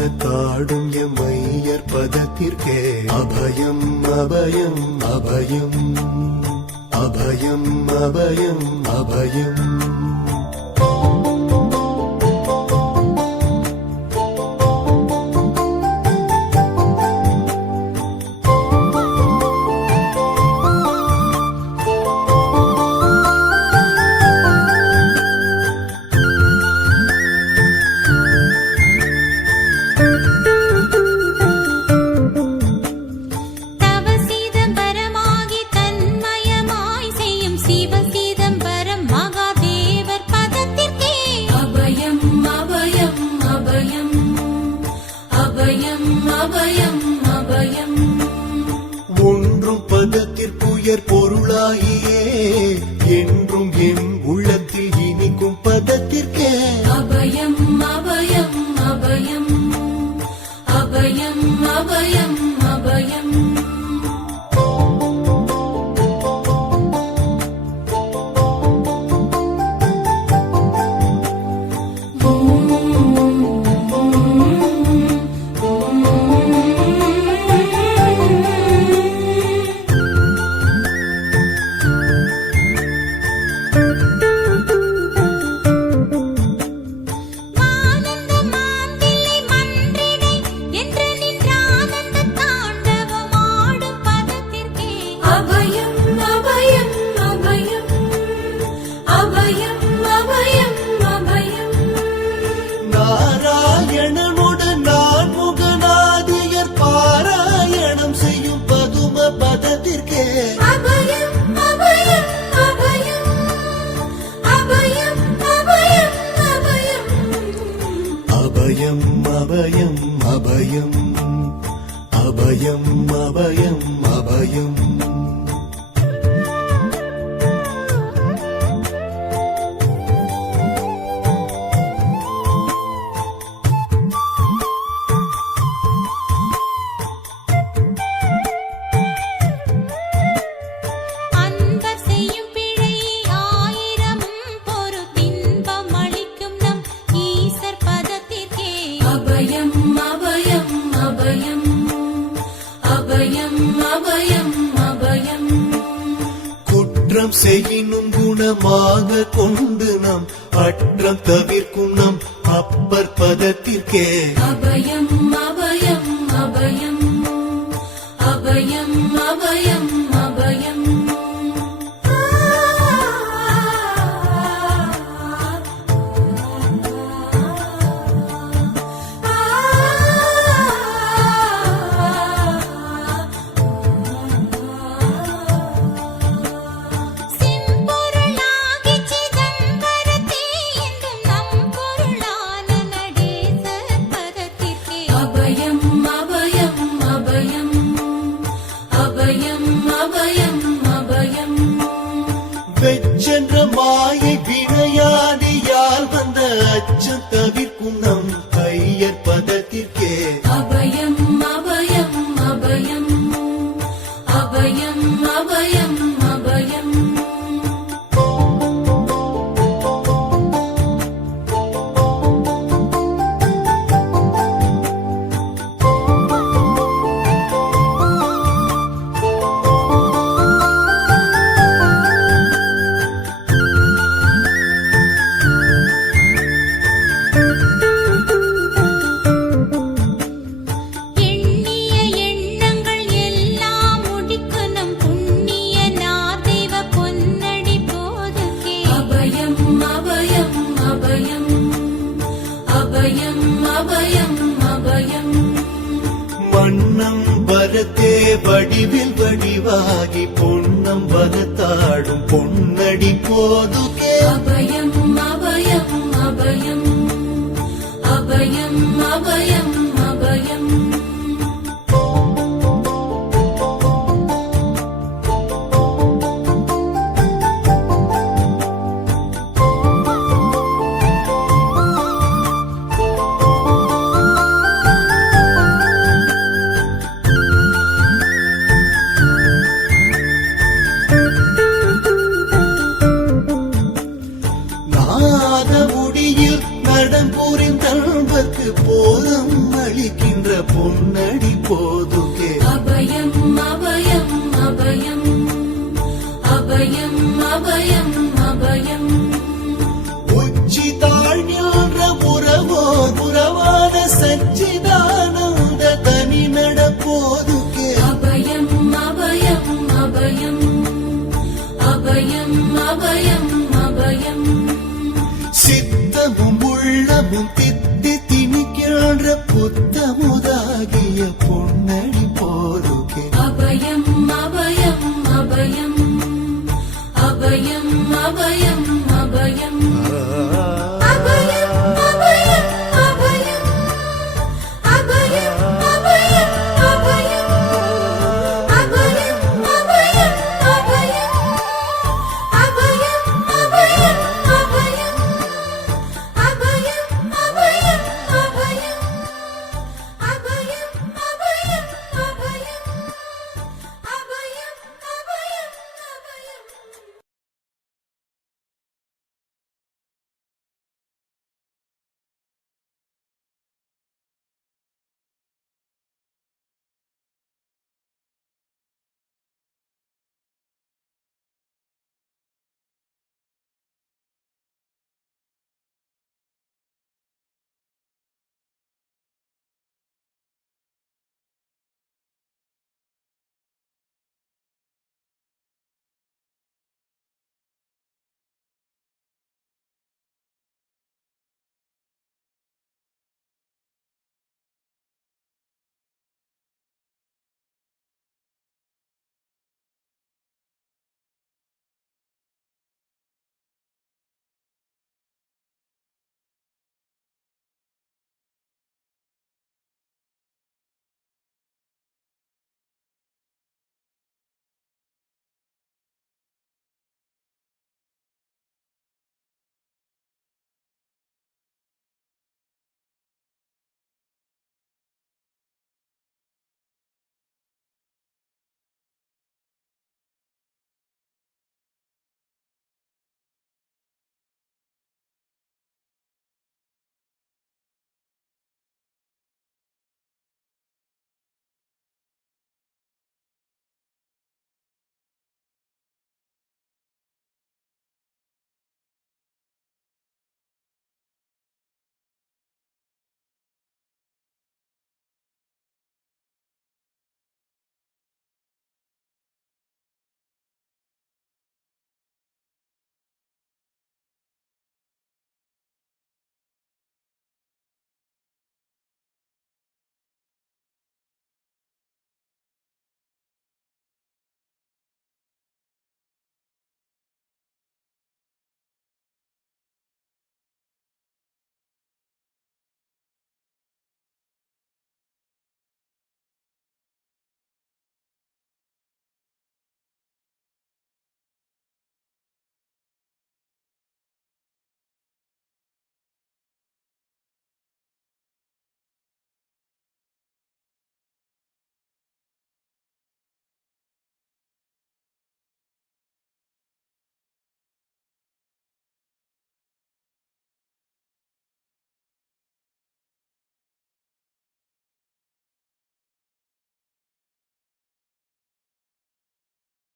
அம்பலத்தாடும் எம்மையர் பதத்திற்கே. அபயம் அபயம் அபயம். அபயம் அபயம் அபயம். பதத்திற்குயர் பொருளாகியே என்றும் என் உள்ளத்தில் இனிக்கும் பதத்திற்கே. அபயம் அபயம் அபயம். अब அபயம் அபயம் அபயம் அபயம். குற்றம் செய்யினும் குணமாக கொண்டு நம் அற்றம் தவிர்க்கும் நம் அப்பர் பதத்திற்கே. அபயம் அபயம் കവിത வடிவில் வடிவாகி பொன்னம் வரத்தாடும் பொன்னடி போதுகே அபயம் அபயம் அபயம். அபயம் அபயம் அபயம். பாத முடியில் நடம் புரிந்தல்வர்க்கு போதம் அளிக்கின்ற பொன்னடி போதுகே அபயம் அபயம் அபயம். அபயம் அபயம் அபயம். உச்சி தாழ்நின்ற உறவோர் புத்தமுதாகிய